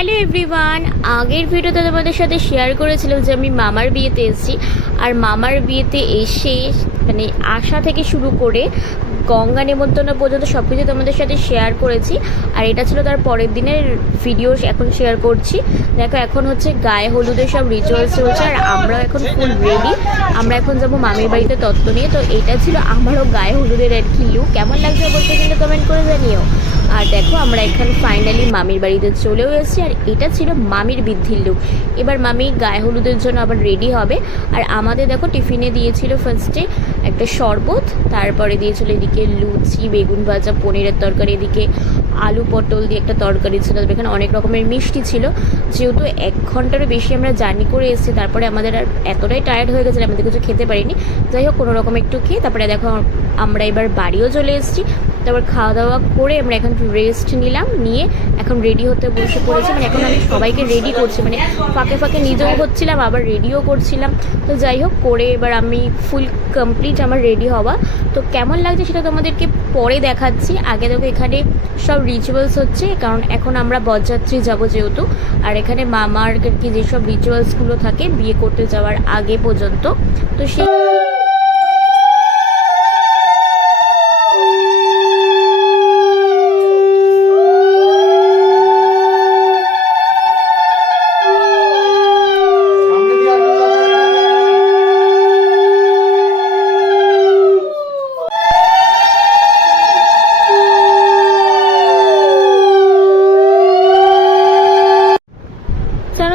Hello everyone, আগের ভিডিওতে তোমাদের সাথে শেয়ার করেছিলাম যে আমি মামার বিয়েতে এসেছি। আর মামার বিয়েতে এসে মানে আসা থেকে শুরু করে গঙ্গা নিমন্ত্রণ পর্যন্ত সব কিছু তোমাদের সাথে শেয়ার করেছি। আর এটা ছিল তার পরের দিনের ভিডিও, এখন শেয়ার করছি। দেখো এখন হচ্ছে গায়ে হলুদের সব রিচুয়ালস চলছে আর আমরা এখন ফুল রেডি। আমরা এখন যাবো মামির বাড়িতে তত্ত্ব নিয়ে। তো এটা ছিল আমারও গায়ে হলুদের আর কি লুক। কেমন লাগছে বলতে কিন্তু কমেন্ট করে জানিও। আর দেখো আমরা এখানে ফাইনালি মামির বাড়িতে চলেও এসেছি। আর এটা ছিল মামির বৃদ্ধির লুক। এবার মামি গায়ে হলুদের জন্য আবার রেডি হবে। আর আমাদের দেখো টিফিনে দিয়েছিল ফার্স্টে একটা শরবত, তারপরে দিয়েছিল এদিকে লুচি, বেগুন ভাজা, পনিরের তরকারি, এদিকে আলু পটল দিয়ে একটা তরকারি ছিল। এখানে অনেক রকমের মিষ্টি ছিল। যেহেতু 1 ঘন্টারও বেশি আমরা জার্নি করে এসেছি, তারপরে আমাদের আর এতটাই টায়ার্ড হয়ে গেছে আমাদের কিছু খেতে পারিনি। যাই হোক কোনো রকম একটু খেয়ে তারপরে দেখো আমরা এবার বাড়িও চলে এসেছি। তারপর খাওয়া দাওয়া করে আমরা এখন রেস্ট নিলাম, নিয়ে এখন রেডি হতে বসে পড়েছি। মানে এখন আমি সবাইকে রেডি করছি, মানে ফাঁকে ফাঁকে নিজেও হচ্ছিলাম আবার রেডিও করছিলাম। তো যাই হোক করে এবার আমি ফুল কমপ্লিট আমার রেডি হওয়া। তো কেমন লাগছে সেটা তোমাদেরকে পরে দেখাচ্ছি। আগে দেখো এখানে সব রিচুয়ালস হচ্ছে, কারণ এখন আমরা বরযাত্রী যাব যেহেতু। আর এখানে মামার কি যেসব রিচুয়ালসগুলো থাকে বিয়ে করতে যাওয়ার আগে পর্যন্ত, তো সেই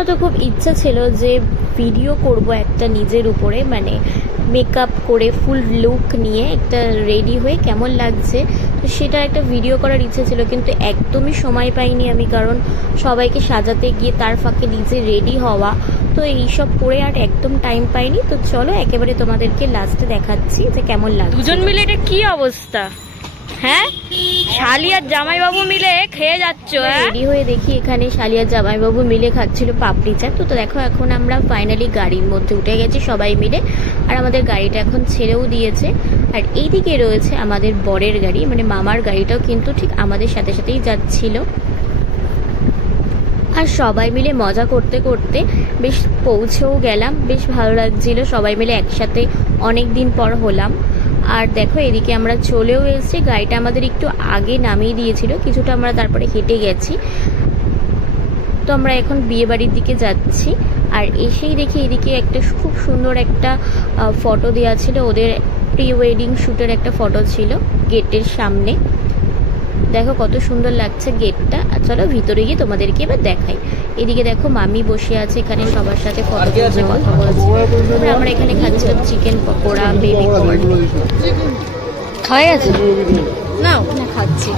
তো খুব ইচ্ছা ছিল যে ভিডিও করব একটা নিজের উপরে, মানে মেকআপ করে ফুল লুক নিয়ে একটা রেডি হয়ে কেমন লাগছে, তো সেটা একটা ভিডিও করার ইচ্ছা ছিল। কিন্তু একদমই সময় পাইনি আমি, কারণ সবাইকে সাজাতে গিয়ে তার ফাঁকে নিজে রেডি হওয়া, তো এইসব করে আর একদম টাইম পাইনি। তো চলো একেবারে তোমাদেরকে লাস্টে দেখাচ্ছি যে কেমন লাগে। দুজন মিলে এটা কি অবস্থা, হ্যাঁ? শালি আর জামাইবাবু মিলে খেয়ে যাচ্ছ? রেডি হয়ে দেখি এখানে শালি আর জামাইবাবু মিলে খাচ্ছিল পাপড়ি চাট। তো দেখো এখন আমরা ফাইনালি গাড়ির মধ্যে উঠে গেছি সবাই মিলে। আর আমাদের গাড়িটা এখন ছেড়েও দিয়েছে। আর এইদিকে রয়েছে আমাদের বরের গাড়ি, মানে মামার গাড়িটাও কিন্তু ঠিক আমাদের সাথে সাথেই যাচ্ছিল। আর সবাই মিলে মজা করতে করতে বেশ পৌঁছেও গেলাম, বেশ ভালো লাগছিল। সবাই মিলে একসাথে অনেক দিন পর হলাম। আর দেখো এদিকে আমরা চলেও এসেছি। গাড়িটা আমাদের একটু আগে নামিয়ে দিয়েছিল, কিছুটা আমরা তারপরে হেঁটে গেছি। তো আমরা এখন বিয়ে বাড়ির দিকে যাচ্ছি। আর এসেই দেখি এদিকে একটা খুব সুন্দর একটা ফটো দেওয়া ছিল, ওদের প্রি ওয়েডিং শ্যুটের একটা ফটো ছিল গেটের সামনে। দেখো কত সুন্দর লাগছে গেটটা। আর চলো ভিতরে গিয়ে তোমাদেরকে এবার দেখাই। এদিকে দেখো মামি বসে আছে এখানে সবার সাথে ফটো তুলছে, কথা বলছে। আমরা এখানে খাচ্ছিলাম চিকেন পকোড়া, বেবি কর্ন। খাওয়া গেছে না খাচ্ছি।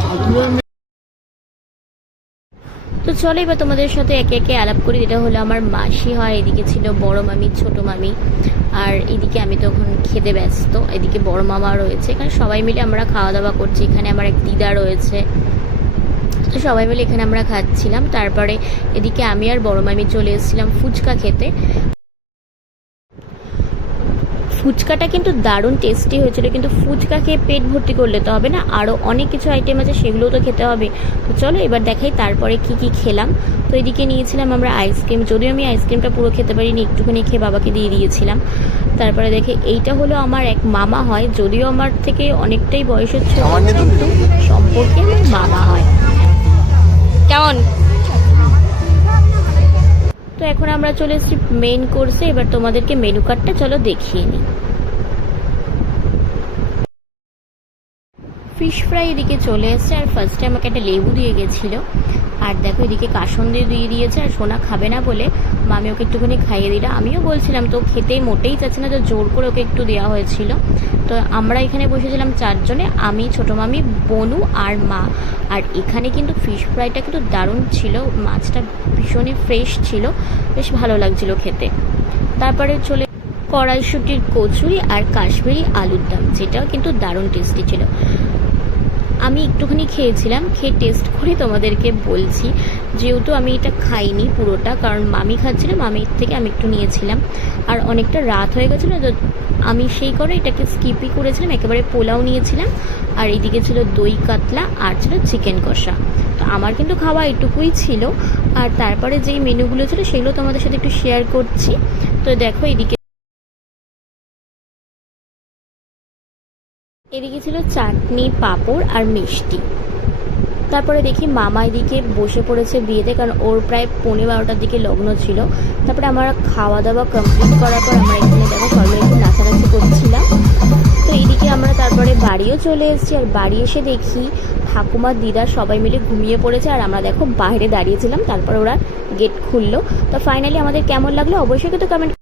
তো চলো এবার তোমাদের সাথে একে একে আলাপ করি। এটা হলো আমার মাসি হয়, এদিকে ছিল বড় মামি, ছোট মামি, আর এদিকে আমি তখন খেতে ব্যস্ত। এদিকে বড় মামা রয়েছে। এখানে সবাই মিলে আমরা খাওয়া দাওয়া করছি। এখানে আমার এক দিদা রয়েছে। তো সবাই মিলে এখানে আমরা খাচ্ছিলাম। তারপরে এদিকে আমি আর বড় মামি চলে এসেছিলাম ফুচকা খেতে। ফুচকাটা কিন্তু দারুণ টেস্টি হয়েছিল, কিন্তু ফুচকা খেয়ে পেট ভর্তি করলে তো হবে না, আরও অনেক কিছু আইটেম আছে সেগুলোও তো খেতে হবে। তো চলো এবার দেখাই তারপরে কি কি খেলাম। তো এদিকে নিয়েছিলাম আমরা আইসক্রিম, যদিও আমি আইসক্রিমটা পুরো খেতে পারিনি, একটুখানি খেয়ে বাবাকে দিয়ে দিয়েছিলাম। তারপরে দেখে এইটা হলো আমার এক মামা হয়, যদিও আমার থেকে অনেকটাই বয়সের ছোট, কিন্তু সম্পর্কে আমার মামা হয়। কেমন? তো এখন আমরা চলে এসেছি মেইন কোর্সে। এবার তোমাদেরকে মেনু কার্ডটা চলো দেখিয়ে নিই। ফিশ ফ্রাই এদিকে চলে এসছে। আর ফার্স্টে আমাকে একটা লেবু দিয়ে গেছিলো। আর দেখো এদিকে কাসন্দি দিয়ে দিয়েছে। আর সোনা খাবে না বলে মামি ওকে একটুখানি খাইয়ে দিল। আমিও বলছিলাম তো খেতে মোটেই চাচ্ছি না, তো জোর করে ওকে একটু দেওয়া হয়েছিল। তো আমরা এখানে বসেছিলাম 4 জনে, আমি, ছোটো মামি, বনু আর মা। আর এখানে কিন্তু ফিশ ফ্রাইটা কিন্তু দারুণ ছিল, মাছটা ভীষণই ফ্রেশ ছিল, বেশ ভালো লাগছিল খেতে। তারপরে চলে কড়াইশুঁটির কচুরি আর কাশ্মীরি আলুর দম, যেটাও কিন্তু দারুণ টেস্টি ছিল। আমি একটুখানি খেয়েছিলাম, খেয়ে টেস্ট করে তোমাদেরকে বলছি। যেহেতু আমি এটা খাইনি পুরোটা, কারণ মামি খাচ্ছিল, মামির থেকে আমি একটু নিয়েছিলাম। আর অনেকটা রাত হয়ে গেছিলো তো আমি সেই করে এটাকে স্কিপই করেছিলাম, একেবারে পোলাও নিয়েছিলাম। আর এইদিকে ছিল দই কাতলা আর ছিল চিকেন কষা। তো আমার কিন্তু খাওয়া এটুকুই ছিল। আর তারপরে যেই মেনুগুলো ছিল সেগুলো তোমাদের সাথে একটু শেয়ার করছি। তো দেখো এদিকে ছিল চাটনি, পাঁপড় আর মিষ্টি। তারপরে দেখি মামা এদিকে বসে পড়েছে বিয়েতে, কারণ ওর প্রায় 11:30টার দিকে লগ্ন ছিল। তারপরে আমরা খাওয়া দাওয়া কমপ্লিট করার পর আমরা এখানে দেখো সবাই একটু নাচানাচি করছিলাম। তো এইদিকে আমরা তারপরে বাড়িও চলে এসেছি। আর বাড়ি এসে দেখি ঠাকুমা, দিদা সবাই মিলে ঘুমিয়ে পড়েছে, আর আমরা দেখো বাইরে দাঁড়িয়েছিলাম। তারপর ওরা গেট খুললো। তো ফাইনালি আমাদের কেমন লাগলো অবশ্যই কিন্তু কমেন্ট